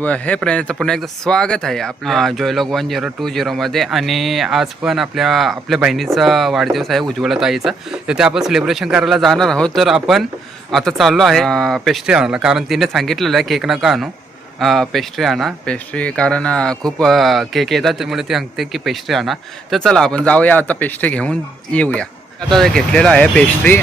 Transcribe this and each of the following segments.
हे फ्रेंड्स पुन्हा एकदा स्वागत आहे आपल्या जॉयलॉग 1020 मध्ये. आणि आज पण आपल्या बहिणीचा वाढदिवस आहे उज्ज्वला ताईचा, तर ते आपण सेलिब्रेशन करायला जाणार आहोत. तर आपण आता चाललो आहे पेस्ट्री आणायला, कारण तिने सांगितलेलं आहे केक नका आणू, पेस्ट्री आणा. पेस्ट्री कारण खूप केक येतात, त्यामुळे ते सांगते की पेस्ट्री आणा. तर चला आपण जाऊया आता, पेस्ट्री घेऊन येऊया. आता घेतलेलं आहे पेस्ट्री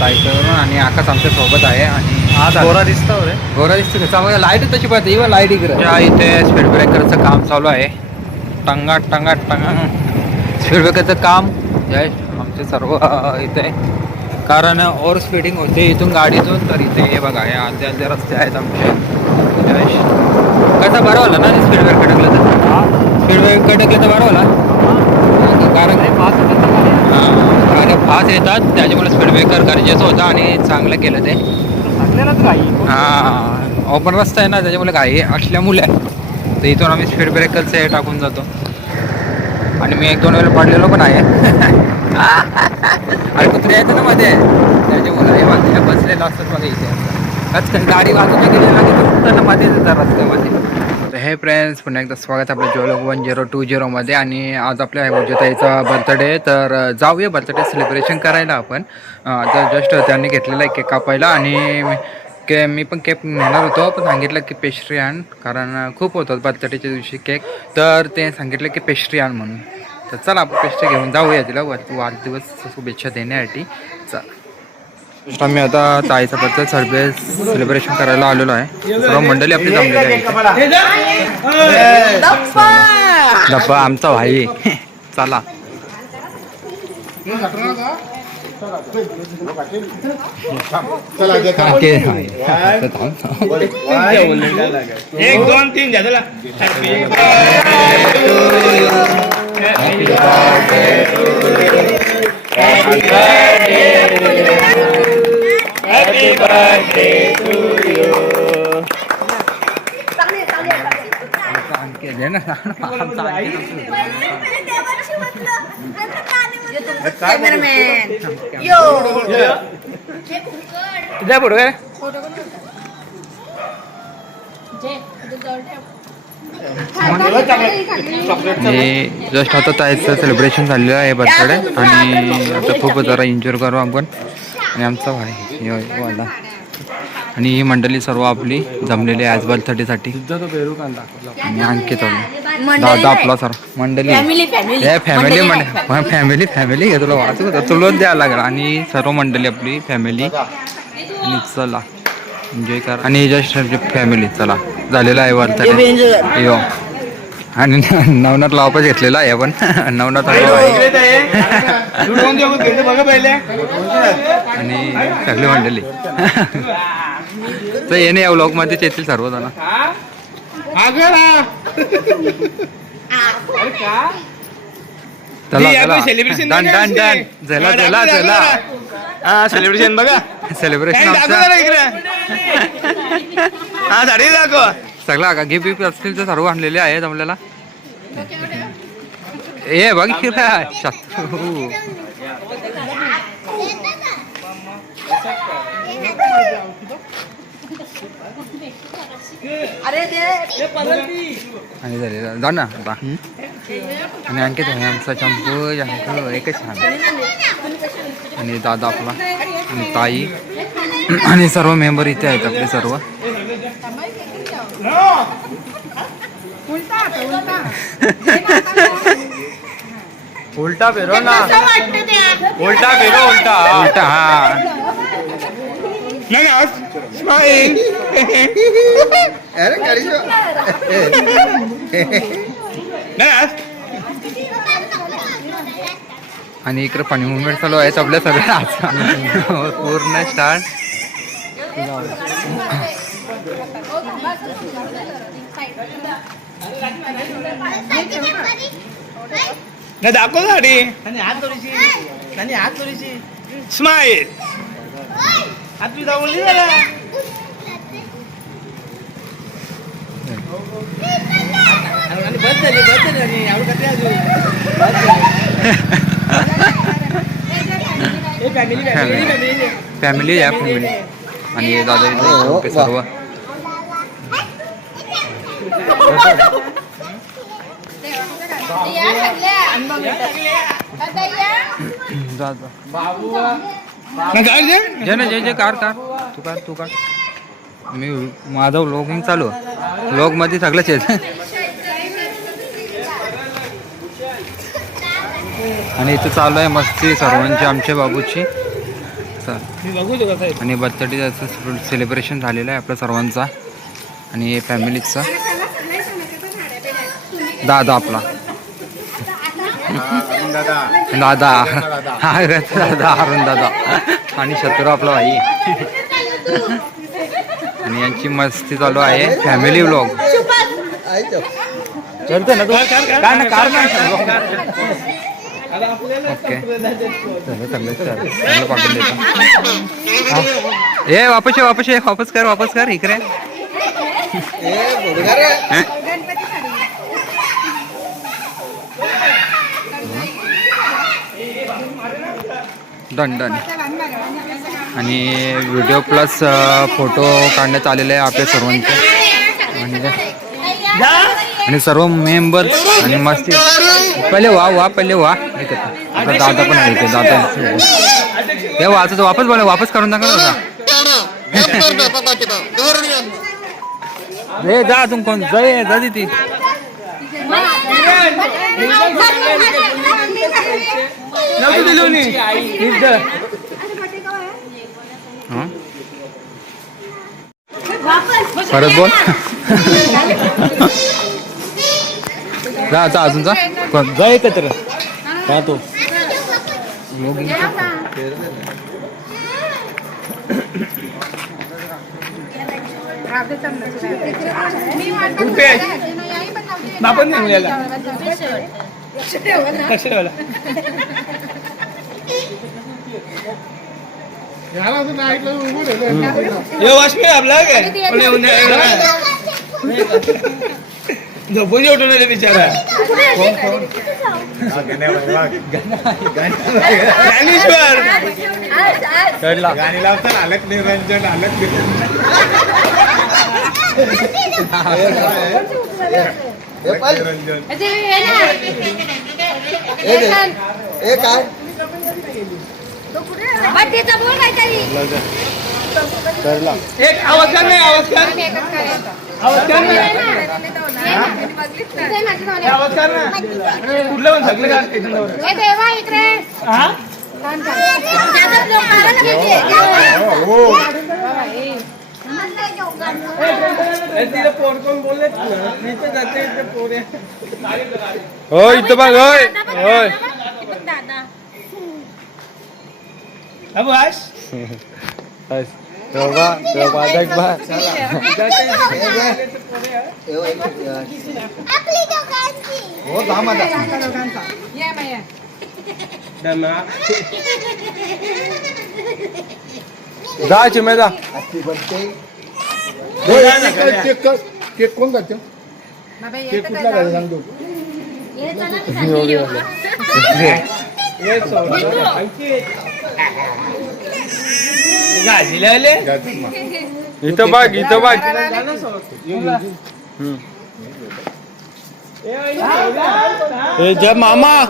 ताईकडून, आणि आकाश आमच्या सोबत आहे. आणि आज गोरा दिसतो रे, गोरा दिसतो त्याच्यामुळे लाईट तशी पाहते इव्हन लाईट इथे स्पीड ब्रेकरचं काम चालू आहे. टंगा टंगा टंगा स्पीड ब्रेकरचं काम जय आमचे सर्व इथे, कारण ओव्हर स्पीडिंग होते इथून गाडीतून. तर इथे हे बघा, हे अर्धे अर्धे रस्ते आहेत आमचे. जय कसं बरं होला ना स्पीड ब्रेकर टाकलं तर, स्पीड ब्रेकर टाकलं तर बरं होला, कारण गाड्या फास्ट येतात त्याच्यामुळे स्पीड ब्रेकर गरजेचं होतं आणि चांगलं केलं ते. हां ओपन रस्ता आहे ना, त्याच्यामुळे घाई असल्यामुळे तर इथून आम्ही स्पीड ब्रेकरचं हे टाकून जातो. आणि मी 1-2 वेळा पडलेलो पण आहे आणि कुत्रे यायचं ना मध्ये, त्याच्यामुळे हे बाजूला बसलेलं असतात बघा इथे. कधी गाडी बाजूला गेलेला की उत्तर मध्ये येतात रस्त्यामध्ये. तर हे फ्रेंड्स पुन्हा एकदा स्वागत आपल्या जॉयलॉग 1020 मध्ये. आणि आज आपल्या उज्ज्वताईचा बर्थडे, तर जाऊया बर्थडे सेलिब्रेशन करायला आपण. तर जस्ट त्यांनी घेतलेला आहे केक कापायला, आणि मी पण केक नेणार होतो, पण सांगितलं की पेस्ट्री आण, कारण खूप होतात बर्थडेच्या दिवशी केक. तर ते सांगितलं की पेस्ट्री आण म्हणून. तर चला आपण पेस्ट्री घेऊन जाऊया तिला वाढदिवस शुभेच्छा देण्यासाठी. चला आम्ही आता ताईचा बर्थडे सेलिब्रेशन करायला आलेलो आहे. सर्व मंडळी आपली जमलेली आहे. डब्बा आमचा भाई चला. एक दोन तीन झाला. Happy birthday to you. Cameraman. Yo. इधर फोटो काय जस्ट आता ताईचं सेलिब्रेशन झालेलं आहे बर्थडे, आणि आता खूप जरा एन्जॉय करू आपण. आणि आमचा भाई वाला आणि ही मंडळी सर्व आपली जमलेली आहे आज बर्थडेसाठी. आणि अंकित दादा आपला सर मंडळी फॅमिली फॅमिली तुला वाचू तुला द्यायला लागला. आणि सर्व मंडळी आपली फॅमिली, आणि चला एन्जॉय करा. आणि जस्ट फॅमिली चला झालेला आहे बर्थडे यो. आणि नवनाथ वापस घेतलेला आहे आपण. नवनाथ आणि सगळी मंडळी तर येणे या व्लॉग मध्येच येतील सर्वजण. सेलिब्रेशन बघा, सेलिब्रेशन हा साडी दाखव. सगळा का गिफ्ट बिफ्ट असतील तर सर्व आणलेले आहेत आपल्याला. ए बघ आणि झाले जा ना आता. आणि अंकित आहे आमचा चंपू एकच छान. आणि दादा आपला, आणि ताई, आणि सर्व मेंबर इथे आहेत आपले सर्व. उलटा फिरो ना, उलटा फिरो, उलटा उलटा हा. स्माइल. आणि इकडे पाणी मुवमेंट चालू आहे आपल्या सगळ्या पूर्ण स्टार्ट. नाही दाखव साडी. स्माइल. हात तुझा बोलली जरा. फॅमिली या फॅमिली. आणि दादा इथे सर्व जा जा गाडी जे ना जे कार तू कार मी माझा व्लॉगिंग चालू व्लॉग मध्ये सगळंच येत आणि इथं चालू आहे मस्ती सर्वांची आमच्या बाबूची आणि बर्थडेचं सेलिब्रेशन झालेलं आहे आपल्या सर्वांचा आणि फॅमिलीचा दादा आपला दादा हा दादा अरुण दादा आणि शत्रू आपला भाई आणि यांची मस्ती चालू आहे फॅमिली व्लॉग चलते ना तू काय ना कार ओके चांगलं पाठवून देतो ए वापस कर इकडे डन आणि व्हिडिओ प्लस फोटो काढण्यात आलेले आहे आपल्या सर्वांचे आणि सर्व मेंबर्स आणि मस्ती पहिले वा आता दादा पण आहे दादा हे वाचत वापस काढून टाका रे जा तुम कोण जा ती परत बोल जा अजून जा एकत्र राहतो आपण वाशमी आपला काय झोपून उठून रे बिचारा ज्ञानेश्वर गाणी लावतात अलग निरंजन अलग एक आवाज कर नाही आवाज कर कुठलं पण सगळं तिला पोर कोण बोलले जाते पोरे हो इथं बघ होय अबू आश जा चिमे जा केक कोण करतो केक कुठला घरी सांगतो इथं बघ जब मामा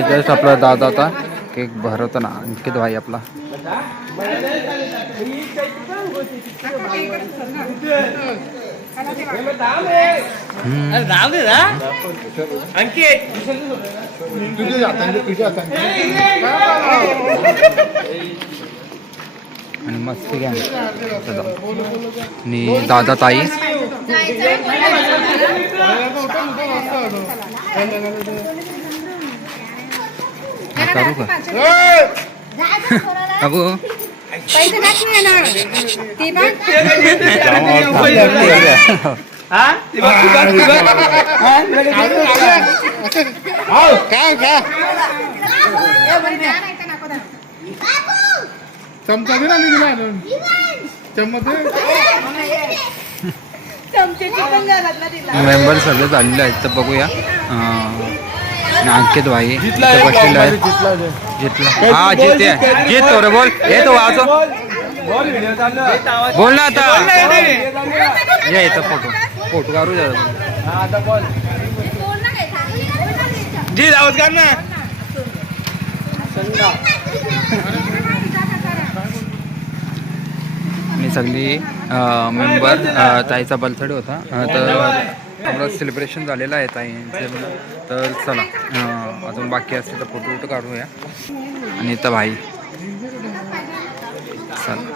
जस्ट आपला दादा आता केक भरवतो ना अंकित भाई आपला अंकित तुझे आणि मस्ती घ्या आणि दादा ताई करू का अबू चमचा दे ना मी दिला चम्मच मेंबर सगळे झालेले आहेत तर बघूया अंकित भाई इथे बसलेले आहेत जितला हा जीत रे बोल हे तो वाचो बोल व्हिडिओ चालू आहे. बोल ना आता बोल ना, येते. या इथं फोटो काढू द्या हा, आता बोल जी आवाज काढ ना. आणि सगळी मेंबर ताईचा बर्थडे होता तर आपलं सेलिब्रेशन झालेलं आहे ताईंचे. तर चला अजून बाकी असते तर फोटो काढूया. आणि इथं भाई चला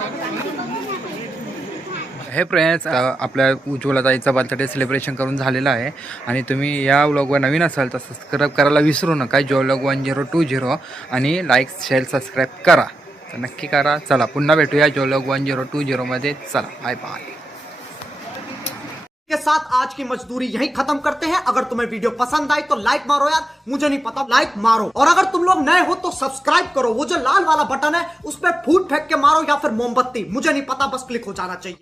हे फ्रेंड्स आपल्या उज्ज्वला ताईचा बर्थडे सेलिब्रेशन करून झालेलं आहे. आणि तुम्ही या व्लॉगवर नवीन असाल तर सबस्क्राईब करायला विसरू नका जॉयलॉग 1020 आणि लाईक शेअर सबस्क्राईब करा तर नक्की करा. चला पुन्हा भेटूया जॉयलॉग 1020 मध्ये. चला बाय बाय. के साथ आज की मजदूरी यही खत्म करते हैं। अगर तुम्हें वीडियो पसंद आई तो लाइक मारो यार, मुझे नहीं पता, लाइक मारो। और अगर तुम लोग नए हो तो सब्सक्राइब करो, वो जो लाल वाला बटन है उस पर फूट फेंक के मारो या फिर मोमबत्ती, मुझे नहीं पता, बस क्लिक हो जाना चाहिए।